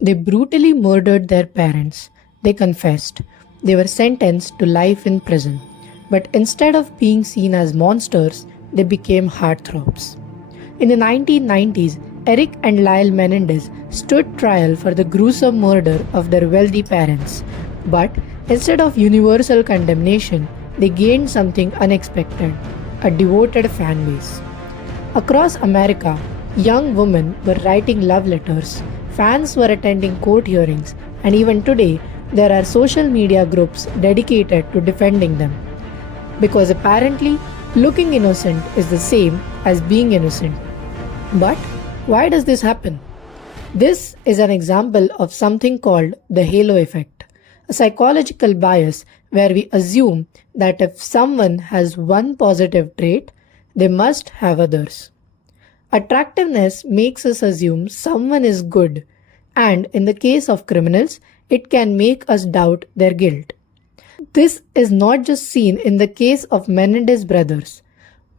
They brutally murdered their parents. They confessed. They were sentenced to life in prison. But instead of being seen as monsters, they became heartthrobs. In the 1990s, Eric and Lyle Menendez stood trial for the gruesome murder of their wealthy parents. But instead of universal condemnation, they gained something unexpected: a devoted fan base. Across America, young women were writing love letters, fans were attending court hearings, and even today, there are social media groups dedicated to defending them. Because apparently, looking innocent is the same as being innocent. But why does this happen? This is an example of something called the halo effect, a psychological bias where we assume that if someone has one positive trait, they must have others. Attractiveness makes us assume someone is good, and in the case of criminals, it can make us doubt their guilt. This is not just seen in the case of Menendez brothers.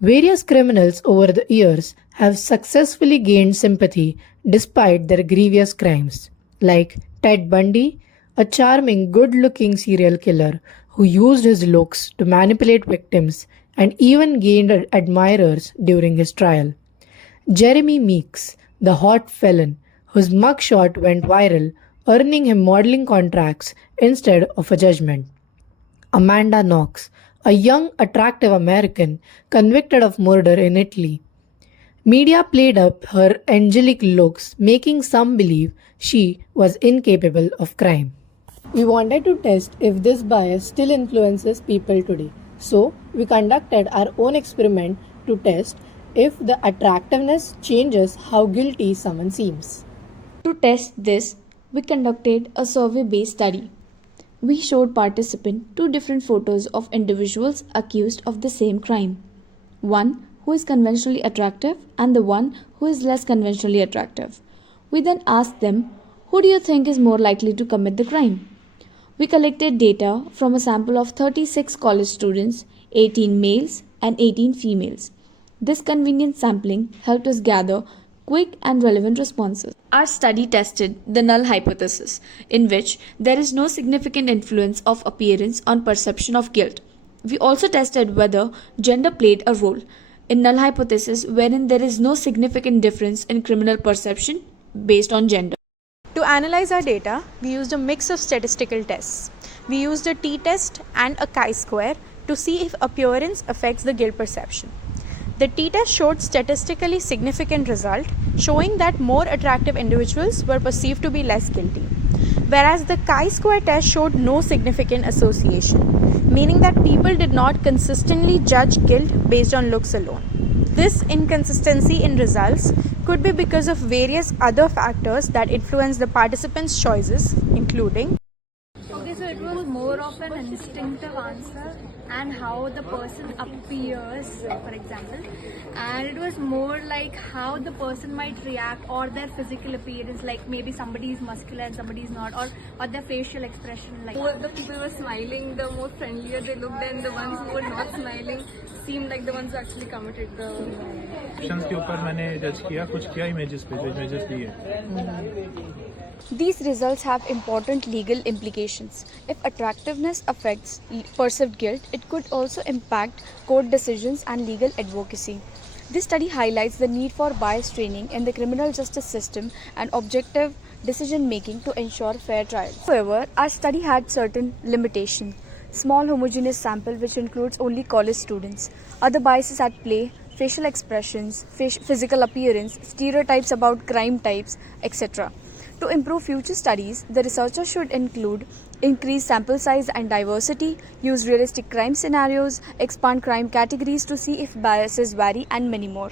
Various criminals over the years have successfully gained sympathy despite their grievous crimes, like Ted Bundy, a charming, good-looking serial killer who used his looks to manipulate victims and even gained admirers during his trial. Jeremy Meeks, the hot felon, whose mugshot went viral, earning him modeling contracts instead of a judgment. Amanda Knox, a young, attractive American convicted of murder in Italy. Media played up her angelic looks, making some believe she was incapable of crime. We wanted to test if this bias still influences people today. So, we conducted our own experiment to test if the attractiveness changes how guilty someone seems. To test this, we conducted a survey-based study. We showed participants two different photos of individuals accused of the same crime. One who is conventionally attractive and the one who is less conventionally attractive. We then asked them, who do you think is more likely to commit the crime? We collected data from a sample of 36 college students, 18 males and 18 females. This convenient sampling helped us gather quick and relevant responses. Our study tested the null hypothesis, in which there is no significant influence of appearance on perception of guilt. We also tested whether gender played a role in null hypothesis, wherein there is no significant difference in criminal perception based on gender. To analyze our data, we used a mix of statistical tests. We used a t-test and a chi-square to see if appearance affects the guilt perception. The t-test showed statistically significant result, showing that more attractive individuals were perceived to be less guilty, whereas the chi-square test showed no significant association, meaning that people did not consistently judge guilt based on looks alone. This inconsistency in results could be because of various other factors that influence the participants' choices, including Okay, so it was more of an instinctive answer and how the person appears, for example, and it was more like how the person might react or their physical appearance, like maybe somebody is muscular and somebody is not, or their facial expression. Like more the people were smiling, the more friendlier they looked, and the ones who were not smiling seemed like the ones who actually committed the options के ऊपर मैंने जज किया, कुछ किया images पे, जो images दिए. These results have important legal implications. If attractiveness affects perceived guilt, it could also impact court decisions and legal advocacy. This study highlights the need for bias training in the criminal justice system and objective decision making to ensure fair trials. However, our study had certain limitations. Small homogeneous sample which includes only college students. Other biases at play: facial expressions, physical appearance, stereotypes about crime types, etc. To improve future studies, the researchers should include increase sample size and diversity, use realistic crime scenarios, expand crime categories to see if biases vary, and many more.